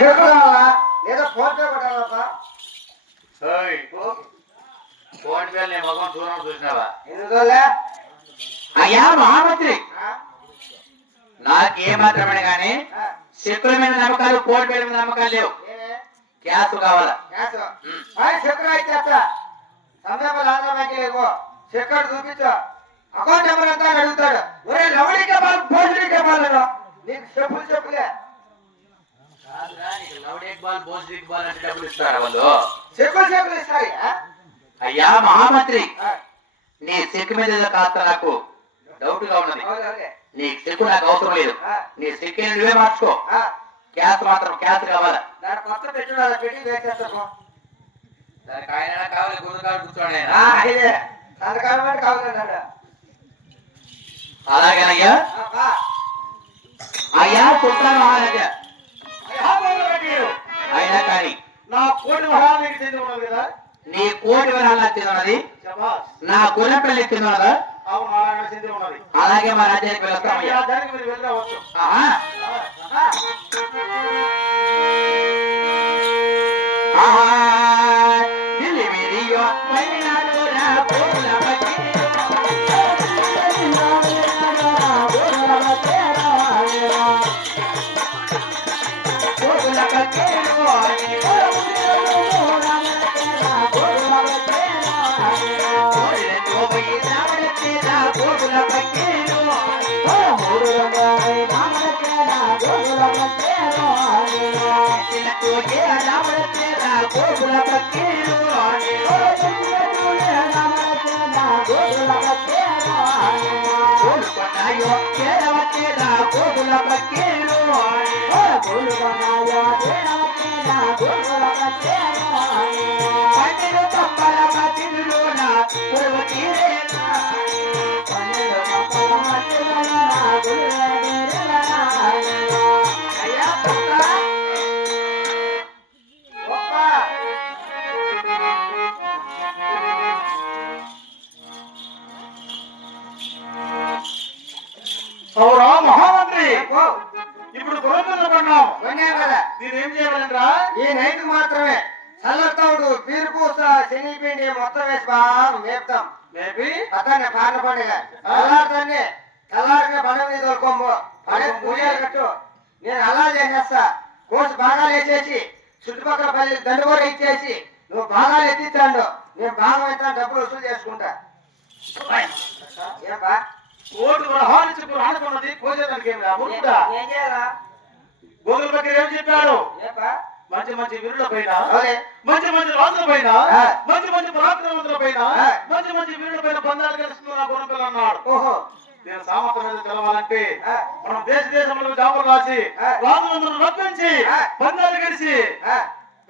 లేదా phone pay కొట్టాలప్పా. Phone pay నీ మొఖం చూసినావా? ఎందుకోలే అయ్యా మహామంత్రి, నాకేమాత్రమే గాని చెక్కుల మీద నమ్మకాలు, ఫోన్ పే మీద నమ్మకాలు లేవు. క్యాష్ కావాలా? చెక్కులు ఇచ్చేస్తా. సమయంలో ఆంధ్ర బ్యాంక్ లేవు, చెక్కడు చూపించు. అకౌంట్ నెంబర్ అంతా అడుగుతాడు. ఒరే లవడికే బాల్ భోజనికే బాల్ నీకు చెప్పులే. చెక్కులు ఇస్తారు. అయ్యా మహామంత్రి, నీ చెక్కు మీద కాస్త నాకు డౌట్ గా ఉన్నది. నీ చెక్కు నాకు అవసరం లేదు. నీ చెక్కు నువ్వే మార్చుకో. క్యాష్ మాత్రం క్యాష్ కావాలా? దాని కొత్త పెట్టుబడి పెట్టి వేసేస్తా. దానికి ఆయన కావాలి, గురుగారు కూర్చోండి. కావాలన్నాడు. అలాగేనయ్యా. అయ్యా చెప్తాను మహారాజా. అయినా కానీ నా కోటి వరానికి చెంది ఉన్నది కదా. నీ కోటి వరాలు నాకు చెంది ఉన్నది. నా గుణపల్లి చెంది ఉన్నదా? చెంది ఉన్నది. అలాగే మా రాజ్యానికి వెళ్తాం. మీరు వెళ్ళవచ్చు. అవురా మహామంత్రి, ఇప్పుడు గోపికలు కొన్నాం కదా. దీనేం చేయాలంటరా? ఈ నైట్ మాత్రమే చల్లతవుడు పీరు పూస శనిపిండి మొత్తం వేసి బాగా మేపుతాం. మేపి అతన్ని పాట పండుగ అల్లాడతాన్ని తెల్లారిగా పండుగ మీద తోలుకోము. పండుగ పూజలు కట్టు. నేను అలా చేసేస్తా. కోసి భాగాలు వేసేసి చుట్టుపక్కల పల్లి దండుగూర ఇచ్చేసి నువ్వు భాగాలు ఎత్తిస్తాడు. నేను భాగం అయితే డబ్బులు వసూలు చేసుకుంటా. ఏపా కోటి గ్రహాలు ఆడుకున్నది కోసేదానికి ఏం చేయాలా? గోగుల దగ్గర ఏం చెప్పాడు? మంచి మంచి వీరుల పైన, మంచి మంచి రాజుల పైన, మంచి మంచి పరాక్రమవంతుల పైన, మంచి మంచి వీరుల పైన పందాలు గెలుస్తుంది నా గుణపిల్ల అన్నాడు. నేను సామర్థ్యం మీద తెలవాలంటే మనం దేశంలో జాబులు రాసి రాజులందరూ రప్పించి పందాలు గెలిచి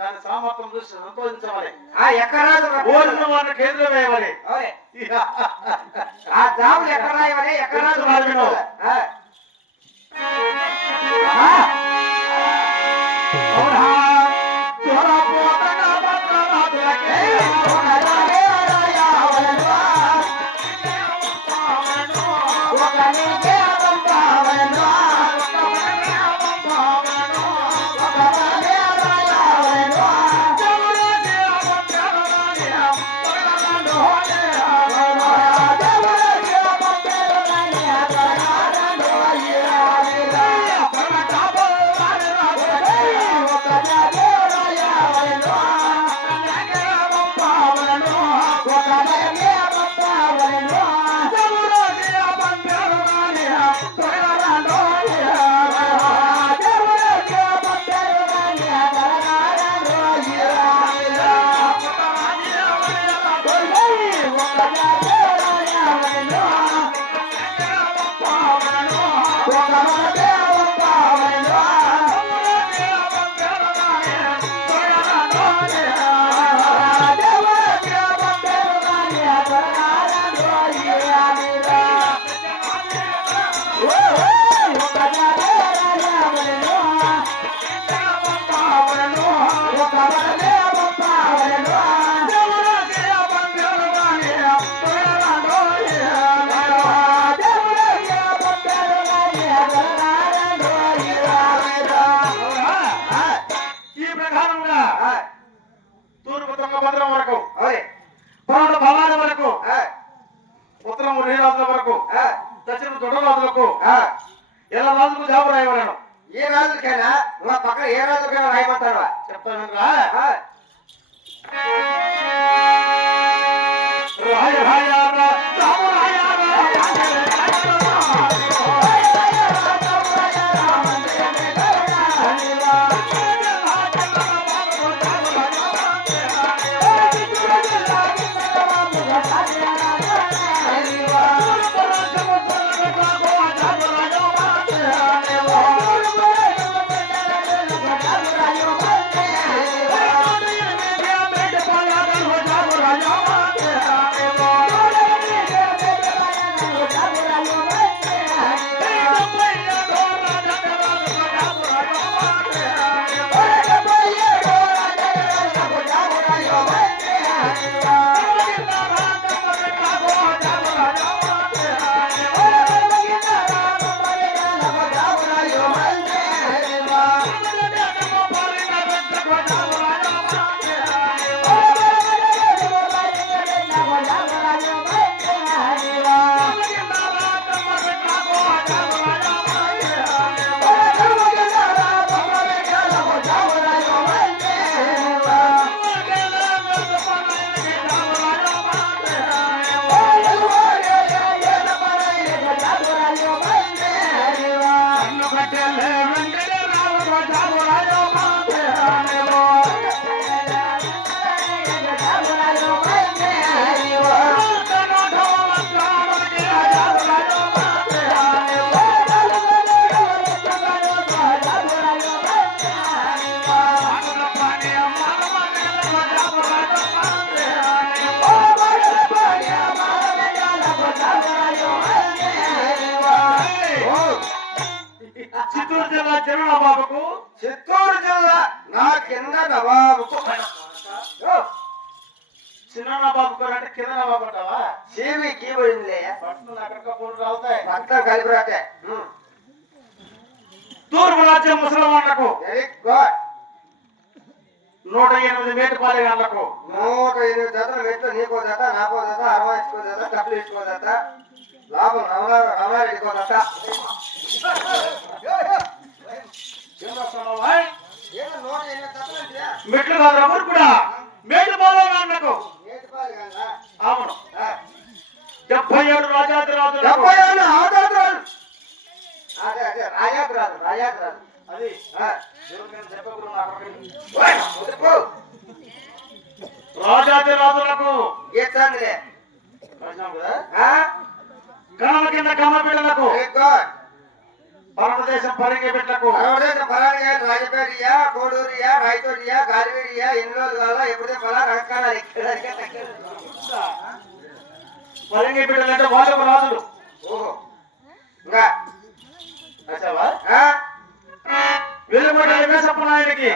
దాని సామర్థ్యం చూసి సంతోషించవాలి. ఓడిన వారిని కేంద్రం వేయవాలి. ఆ జాబులు ఎక్కడ రాయవాలి? ఎక్కడ రాజు తూర్పు తుంగభద్రం వరకు పౌడ భవాని వరకు ఉత్తరం శ్రీరాజుల వరకు దక్షిణ దొడరాజులకు ఎలా రాజులకు జాబు రాయవలను. ఏ రాజులకైనా మా పక్కన ఏ రాజులకైనా రాయమంటావా? చెప్తాను చిత్తూరు జిల్లా చిరునబాబుకు చిత్తూరు జిల్లా నా కింద నవాబుకు చిన్న నబాబుకు అంటే కింద నబాబు అంటావా? సీవి కీబడిందిలే పట్టుకుని అక్కడికి పూలు రావుతాయి. మొత్తం కలిపి రాకే. తూర్పు రాజ్యం ముసలివాళ్లకు వెరీ గుడ్. 108 మేటపాలి గంటలకు 108 జతలు మెట్లు నీకో జత, నాకో జత, 60 ఇసుకో జత, డబ్బులు ఇసుకో జత, లాభం రమణారెడ్డికో జత. ఏదో 108 జతలు అంటే మెట్లు కాదు ఎవరు కూడా మేటపాలి గంటలకు. మేటపాలి గంట. అవును. 77 రాజాది రాజు 77 ఆజాద్ రాజు. అదే రాజాద్ రాజు అది చెప్పకూడదు రాజాది రాజులకు గీతాందిలే కనమ కింద కమ్మ బిడ్డలకు వెరీ గుడ్. భారతదేశం పరంగి బిడ్డలకు పలానియా, రాజపేటయా, కోడూరియా, రాయచోటియా, గాలివీడియా, ఎన్ని రోజులు కావాలా ఎప్పుడే పలా రకాలు పరంగి బిడ్డలు అంటే వాళ్ళకు రాజులు. ఓహో ఇంకా వెలుగుబడి వేసప్పనాయనికి,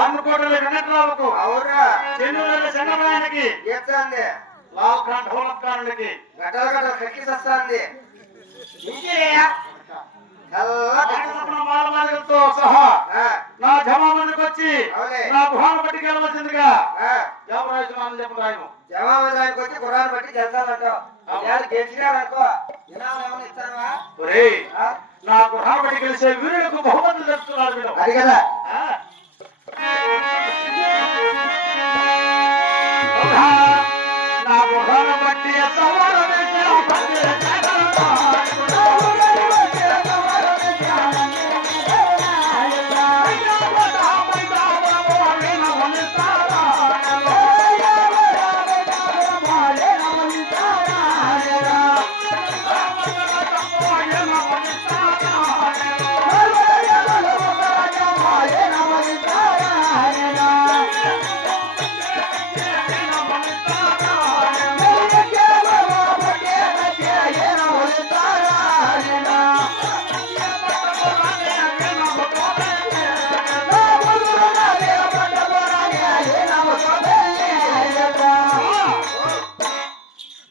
ఆర్మకోటల వెంకట్రావుకు, అవురా చెన్నూరు చెన్నమనాయనికి, గీతాంది లాల్ ఖాన్ ఢోలక్ ఖానుడికి గట్టలు కక్కి వస్తుంది. మాలమాదిగలతో సహా నా జమా మందికి వచ్చి నా గుహాన్ని బట్టి గెలవలసిందిగా జవరాజు చెప్పు రాయము. జవాబుదానికి వచ్చి గుర్రాన్ని బట్టి గెలిచాలంటావు. గెలిచినారనుకో ఏమైనా ఇస్తావా? నా గుహాన్ని బట్టి గెలిచే వీరులకు బహుమతులు చెప్తున్నారు వీడు. అది కదా నా గుహాన్ని బట్టి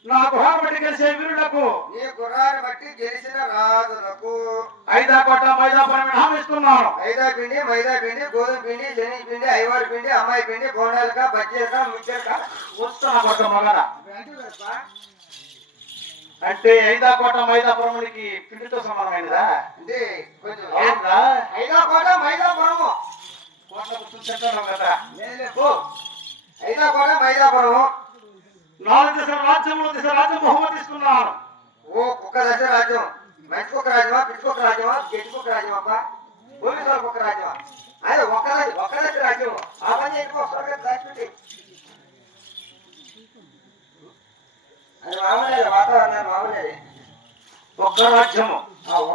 నా గుహాన్ని బట్టి గెలిచే వీరులకు, నీ గుర్రాన్ని బట్టి గెలిచిన రాజులకు 5 కోట్ల మైదాపరం హామీ ఇస్తున్నాను. మైదా పిండి గోధుమ పిండి శనగ పిండి ఐవారి పిండి అమ్మాయి పిండి బోండాలక బజ్జీలక మిక్చర్క వస్తున్నా కొట్ట మగన అంటే ఐదా కోట మైదాపురమునికి పిండితో సమానమైనదా అంటే కొంచెం అవునా ఐదా కోట మైదాపురము కోటకు చూసేటాం కదా లేలేపో ఐదా కోట మైదాపురము 4 దశల రాజ్యములు దశ రాజ్యం బహుమతిస్తున్నాను ఓ కుక్క దశ రాజ్యం మంచి కుక్క రాజ్యమా పిచ్చి కుక్క రాజ్యమా గట్టి కుక్క రాజ్యమా అప్ప పోలీసుల కుక్క రాజ్యమా అదే ఒక్క దశ రాజ్యము ఆ పని ఎక్కువ ఒకసారి దాచిపెట్టి అది మామూలే వాతావరణం మామూలే ఒక్క రాజ్యము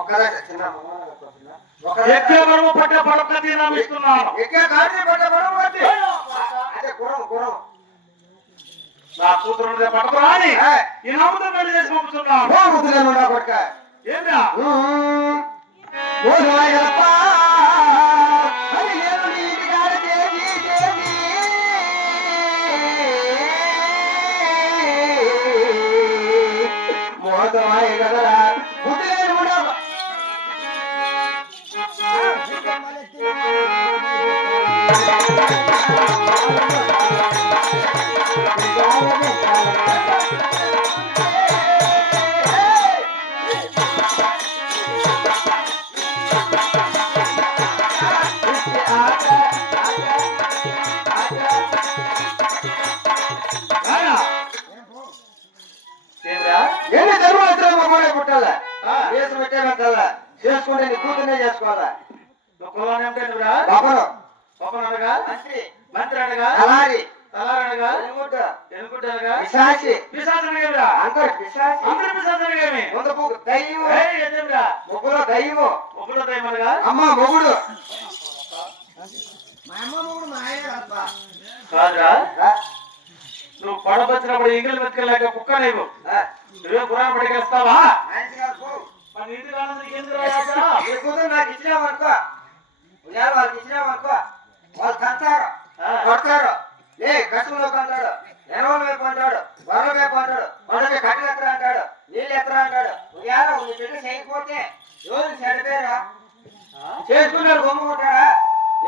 ఒక్క దశ చిన్న ఎక్కే వరము పట్టే పడకతి నామిస్తున్నాను ఎక్కే గాడి పడ్డ పడవ కత్తి అదే గుర్రం నా కూతురు పట్టుకురాని ఈ నామతో పెళ్లి చేసి పంపుతున్నాను కొడుక ఏమిరా మోసమాయ కదరా బుద్ధి పుట్టాలా కేసు పెట్టేమంటారా చేసుకుంటే నీ కూతుర్నే చేసుకోవాలా కులాన్ని ఏమిటంటురా పాపను అనగా మంత్రి అనగా తలారి అనగా ఎనుగుడ్డ అనగా పిశాచి అనగా అందరు పిశాచి అందరి పిశాచి అనగా ముందుకు దయ్యము ఏదేమిరా ముగ్గులో దయ్యము ముగ్గులో దయ్యం అనగా అమ్మ మొగుడు మా అమ్మ మొగుడు మా ఆయన కాదురా నువ్వు పడపచ్చినప్పుడు ఇంగిల్ వెతకలేక కుక్క నీవు నువ్వే పురాణ పడికేస్తావా మన ఇంటి నాకు ఇచ్చినామనుకో వాళ్ళకి ఇచ్చినామనుకో వాళ్ళు తంటారు కొడతారు ఏ కష్టంలో అంటాడు ఎనవల వైపు అంటాడు వరల వైపు అంటాడు కొండపై కట్టెలు ఎత్తరా అంటాడు నీళ్ళు ఎత్తరా అంటాడు నీ బిడ్డ చేయకపోతే ఎవరు చెడిపోయారా చేసుకున్నాడు బొమ్మ కొట్టాడా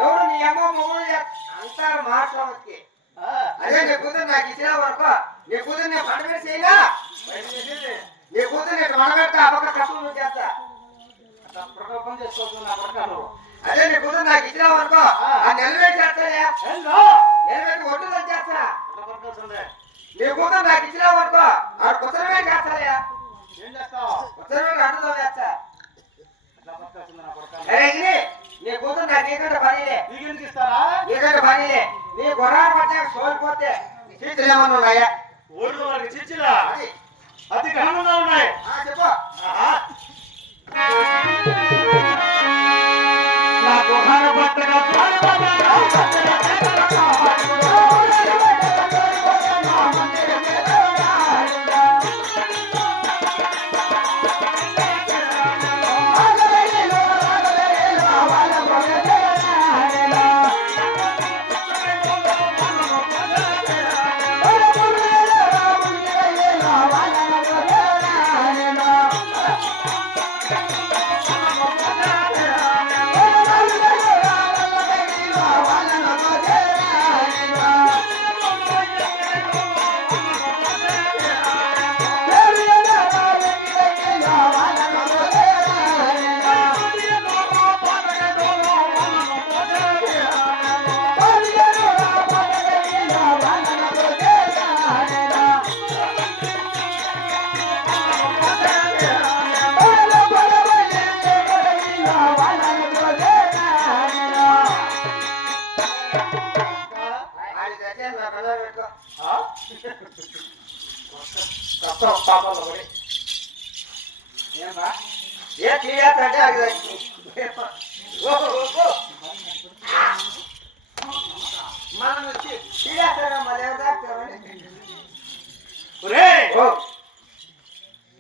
ఎవరు నీ అమ్మ మొగుడు అంటారు మాట్లాడకి అదే నీ కూతురు నాకు ఇచ్చినావు అనుకో నీ కూతురు నేను పంట మీద చేయనా నీ కూతురు నేను మనబెడతా అప్పక కష్టం నువ్వు చేస్తా అదే నీ కూతురు నాకు ఇచ్చినావు అనుకో ఆ నిలబెట్టి చేస్తాయా నిలబెట్టి ఒడ్డుదని చేస్తా నీ కూతురు నాకు ఇచ్చినావు అనుకో ఆడు కుత్తరమే చేస్తాయా కుత్తరమే అంటున్నావు చేస్తా నీ కూతురు నాకు నీకంటే పనిలే నీకంటే పనిలే నీ గుర్రాన్ని పట్టాక సోలిపోతే చీచులు ఏమన్నా ఉన్నాయా ఊళ్ళో వారికి చీచులా అతి ఘనంగా ఉన్నాయి చెప్పు నాకు హర పట్టగా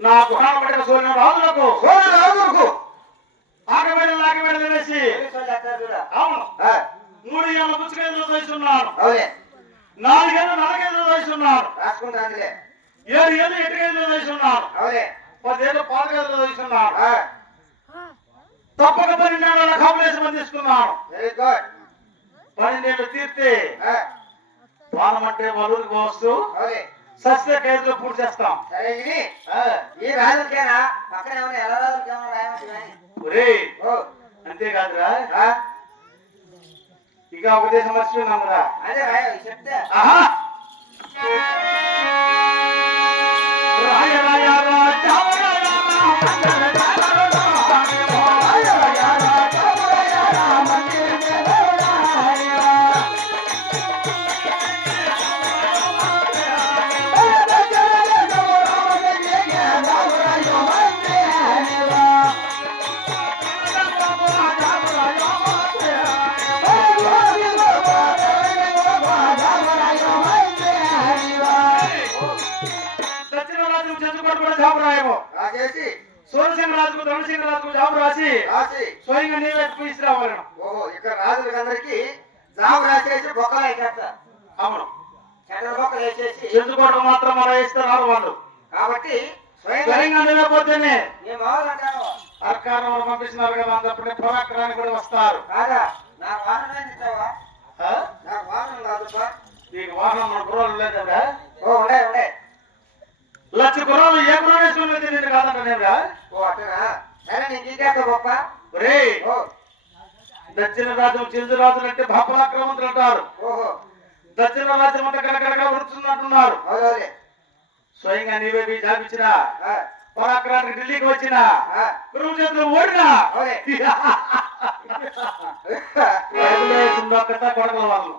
నా గుహాన పట్టిన సూర్యుడు రాజులకు ఆగబెడలు వేసి అవును 3 ఏళ్ళ పుచ్చుకేందులు వేస్తున్నాను 4 ఏళ్ళు నలకేందులు వేస్తున్నాను 7 ఏళ్ళు ఎట్టుకేందులు వేస్తున్నాను 10 ఏళ్ళు పాలకేందులు వేస్తున్నాను తప్పక 12 ఏళ్ళ కాపులేసం తీసుకున్నాను. Very good. 12 ఏళ్ళు తీర్తే వానం అంటే వలూరికి వస్తూ సస్య ఖైదులో పూర్తి చేస్తాం. సరే ఇది ఈ రాజులకేనా పక్కన ఏమైనా ఎలా రాజులకేమో రాయమంటే అంతేకాదురా ఇక ఒక దేశం మర్చిపోయినామురా. అదే రాయ చెప్తే రాయ రాయ రాజా సూర్యసింహరాజుకు ధనసింహరాజుకు జాబు రాసి స్వయంగా నీవే తీసుకురావాలను. ఓహో ఇక్కడ రాజులందరికీ జాబు రాసేసి బొక్కలు వేసేస్తారు. అవును చెట్ల బొక్కలు వేసేసి చంద్రకోట మాత్రం అలా వేస్తే రారు వాళ్ళు. కాబట్టి స్వయంగా నీవే పోతేనే అంటారు సర్కారం పంపిస్తున్నారు కదా అందరినీ పరాక్రానికి కూడా వస్తారు. కాదా నాకు వాహనం ఇస్తావా? నాకు వాహనం కాదు. నీకు వాహనం మన గుర్రాలు లేదా? ఉండే ఉండే 1,00,000 గుర్రాలు ఏ గుర్రం వేసుకుని అయితే నేను కాదంట నేనుగా. అట్టనా? సరే నీకు ఇంకేస్తా గొప్ప. ఒరే దక్షిణ రాజ్యం చిరుజు రాజులు అంటే భాపరాక్రమంతులు అంటారు. ఓహో దక్షిణ రాజ్యం అంతా కడకడగా వృత్తుందంటున్నారు. స్వయంగా నీవే జాపించిన పరాక్రానికి ఢిల్లీకి వచ్చిన గురువు చేతులు ఓడినా కొడకల వాళ్ళు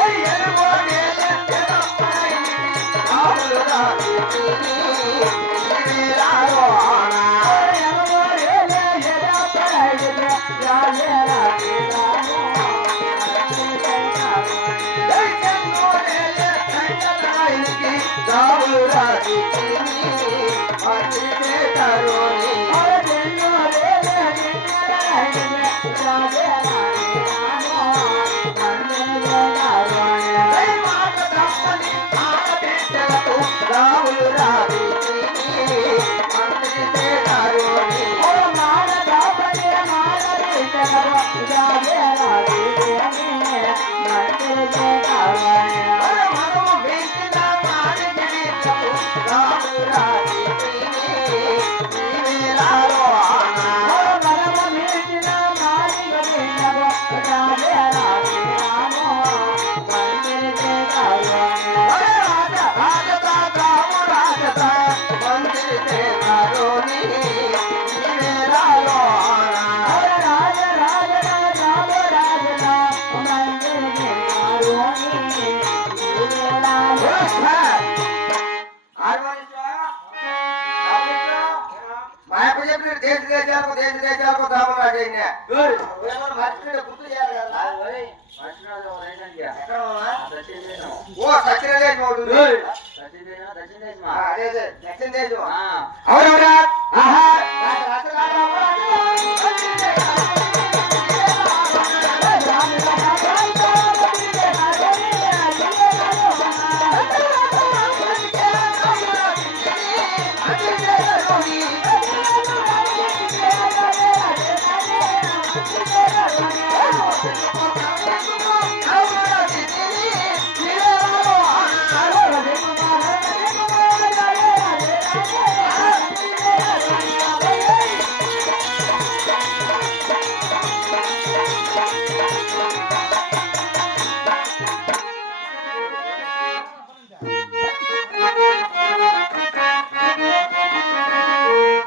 Hey, దేశాలకు దామరాజు మర్చిపోయి గుర్తు చేయాలి కదా ఓ సత్యనారాయణ అదే దక్షిణ దేశం అవునవునా ఆహా